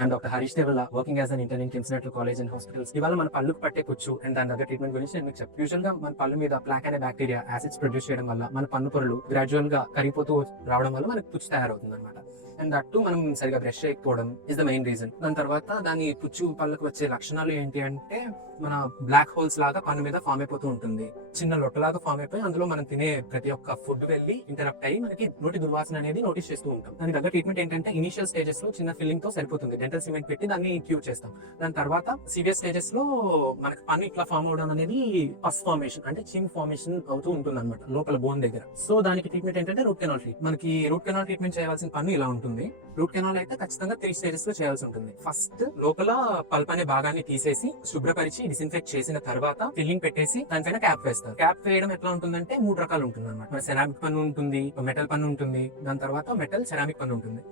And doctor Harish Devalla working as an intern in KIMS medical college and hospitals. ఇవాళ మన పళ్ళుకు పట్టే పుచ్చు అండ్ దాని దగ్గర ట్రీట్మెంట్ గురించి నేను మీకు చెప్తాను. యూజువల్ గా మన పళ్ళు మీద ప్లాక్ అనే బ్యాక్టీరియా యాసిడ్స్ ప్రొడ్యూస్ చేయడం వల్ల మన పన్ను పొరలు గ్రాడ్యువల్ గా కరిగిపోతూ రావడం వల్ల మనకు పుచ్చు తయారవుతుంది అనమాట. అండ్ దట్టు మనం సరిగా బ్రష్ చేయకపోవడం ఇస్ ద మెయిన్ రీజన్. దాని తర్వాత దాని పుచ్చు పళ్ళకు వచ్చే లక్షణాలు ఏంటి అంటే మన బ్లాక్ హోల్స్ లాగా పన్ను మీద ఫామ్ అయిపోతూ ఉంటుంది. చిన్న లొట్టలాగా ఫామ్ అయిపోయి అందులో మనం తినే ప్రతి ఒక్క ఫుడ్ వెళ్ళి ఇంటరప్ట్ అయ్యి మనకి నోటి దుర్వాసన అనేది నోటీస్ చేస్తూ ఉంటాం. దాని దగ్గర ట్రీట్మెంట్ ఏంటంటే ఇనిషియల్ స్టేజెస్ లో చిన్న ఫిల్లింగ్ తో సరిపోతుంది. డెంటల్ సిమెంట్ పెట్టి దాన్ని క్యూర్ చేస్తాం. దాని తర్వాత సీరియస్ స్టేజెస్ లో మనకి పన్ను ఇట్లా ఫామ్ అవడం అనేది పస్ ఫార్మేషన్ అంటే చిన్ ఫార్మేషన్ అవుతూ ఉంటుంది అనమాట లోపల బోన్ దగ్గర. సో దానికి ట్రీట్మెంట్ ఏంటంటే రూట్ కెనాల్ ట్రీట్మెంట్. మనకి రూట్ కెనాల్ ట్రీట్మెంట్ చేయాల్సిన పన్ను ఇలా ఉంటుంది. రూట్ కెనాల్ అయితే ఖచ్చితంగా 3 స్టేజెస్ లో చేయాల్సి ఉంటుంది. ఫస్ట్ లోపల పల్ప్ అనే భాగాన్ని తీసేసి శుభ్రపరిచి డిస్ఇన్ఫెక్ట్ చేసిన తర్వాత ఫిల్లింగ్ పెట్టేసి దానిపైన క్యాప్ వేస్తారు. క్యాప్ వేయడం ఎట్లా ఉంటుందంటే 3 రకాలు ఉంటుంది అనమాట. సెరామిక్ పన్ను ఉంటుంది, మెటల్ పన్ను ఉంటుంది, దాని తర్వాత మెటల్ సెరామిక్ పన్ను ఉంటుంది.